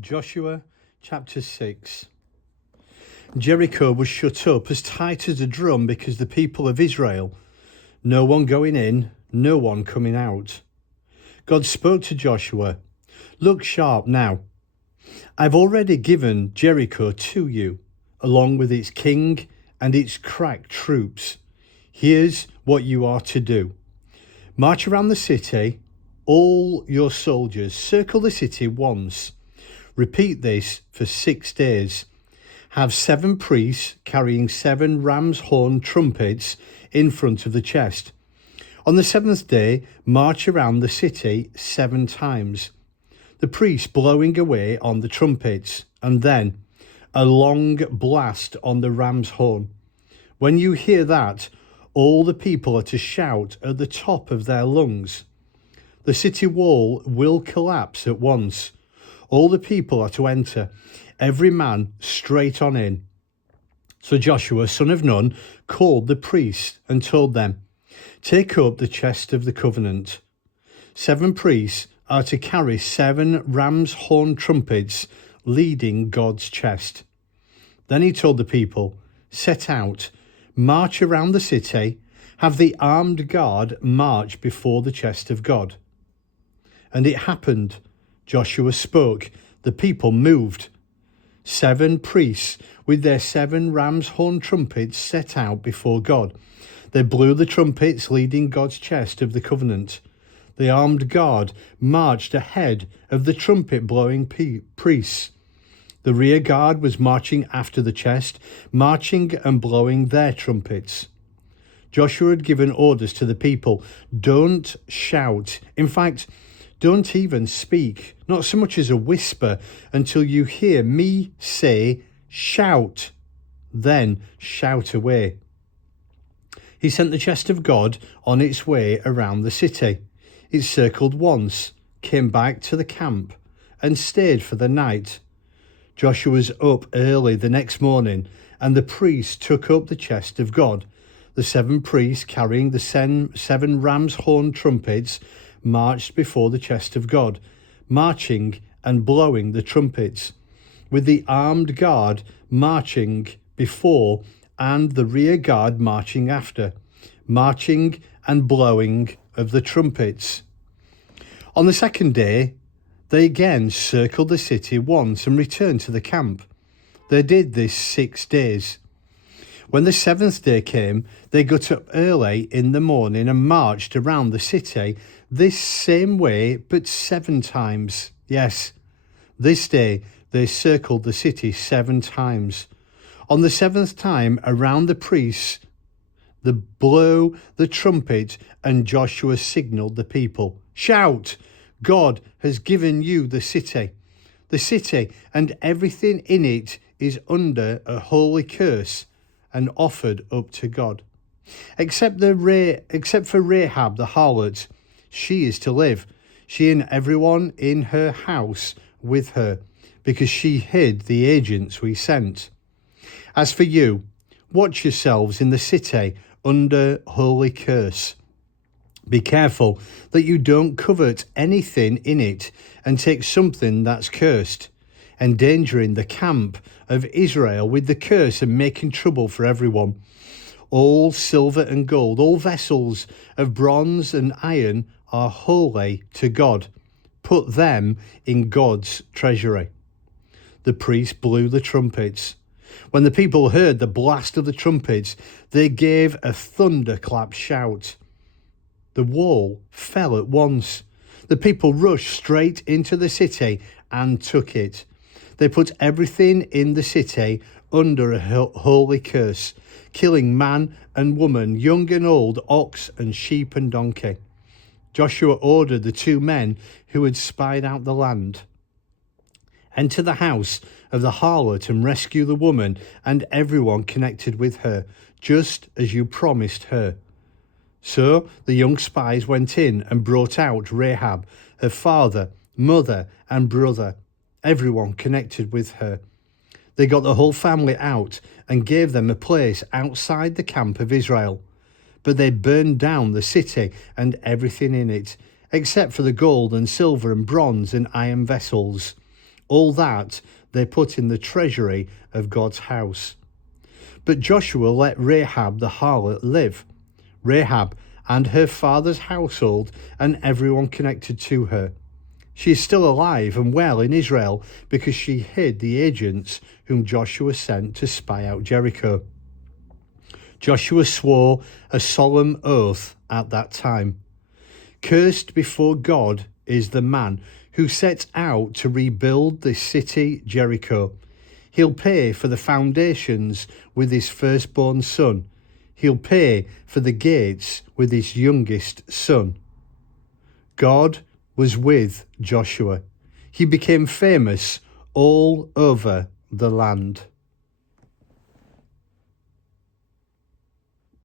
Joshua chapter 6. Jericho was shut up as tight as a drum because the people of Israel, no one going in, no one coming out. God spoke to Joshua, "Look sharp now. I've already given Jericho to you, along with its king and its crack troops. Here's what you are to do. March around the city, all your soldiers, circle the city once. Repeat this for 6 days. Have 7 priests carrying 7 ram's horn trumpets in front of the chest. On the 7th day, march around the city 7 times. The priests blowing away on the trumpets, and then a long blast on the ram's horn. When you hear that, all the people are to shout at the top of their lungs. The city wall will collapse at once. All the people are to enter, every man straight on in." So Joshua, son of Nun, called the priests and told them, "Take up the chest of the covenant. 7 priests are to carry 7 ram's horn trumpets leading God's chest." Then he told the people, "Set out, march around the city, have the armed guard march before the chest of God." And it happened, Joshua spoke, the people moved. 7 priests with their 7 ram's horn trumpets set out before God. They blew the trumpets leading God's chest of the covenant. The armed guard marched ahead of the trumpet-blowing priests. The rear guard was marching after the chest, marching and blowing their trumpets. Joshua had given orders to the people, "Don't shout. In fact, don't even speak, not so much as a whisper, until you hear me say, 'Shout.' Then shout away." He sent the chest of God on its way around the city. It circled once, came back to the camp, and stayed for the night. Joshua was up early the next morning, and the priests took up the chest of God. The 7 priests carrying the 7 ram's horn trumpets marched before the chest of God, marching and blowing the trumpets, with the armed guard marching before and the rear guard marching after, marching and blowing of the trumpets. On the 2nd day, they again circled the city once and returned to the camp. They did this 6 days. When the 7th day came, they got up early in the morning and marched around the city this same way, but 7 times. Yes, this day they circled the city 7 times. On the 7th time, around the priests, they blew the trumpet, and Joshua signaled the people, "Shout! God has given you the city. The city and everything in it is under a holy curse and offered up to God. Except for Rahab the harlot, she is to live, she and everyone in her house with her, because she hid the agents we sent. As for you, watch yourselves in the city under holy curse. Be careful that you don't covet anything in it and take something that's cursed, endangering the camp of Israel with the curse and making trouble for everyone. All silver and gold, all vessels of bronze and iron are holy to God. Put them in God's treasury." The priests blew the trumpets. When the people heard the blast of the trumpets, they gave a thunderclap shout. The wall fell at once. The people rushed straight into the city and took it. They put everything in the city under a holy curse, killing man and woman, young and old, ox and sheep and donkey. Joshua ordered the 2 men who had spied out the land, "Enter the house of the harlot and rescue the woman and everyone connected with her, just as you promised her." So the young spies went in and brought out Rahab, her father, mother and brother, everyone connected with her. They got the whole family out and gave them a place outside the camp of Israel. But they burned down the city and everything in it, except for the gold and silver and bronze and iron vessels. All that they put in the treasury of God's house. But Joshua let Rahab the harlot live. Rahab and her father's household and everyone connected to her. She is still alive and well in Israel because she hid the agents whom Joshua sent to spy out Jericho. Joshua swore a solemn oath at that time. Cursed before God is the man who sets out to rebuild the city Jericho. He'll pay for the foundations with his firstborn son. He'll pay for the gates with his youngest son. God was with Joshua. He became famous all over the land.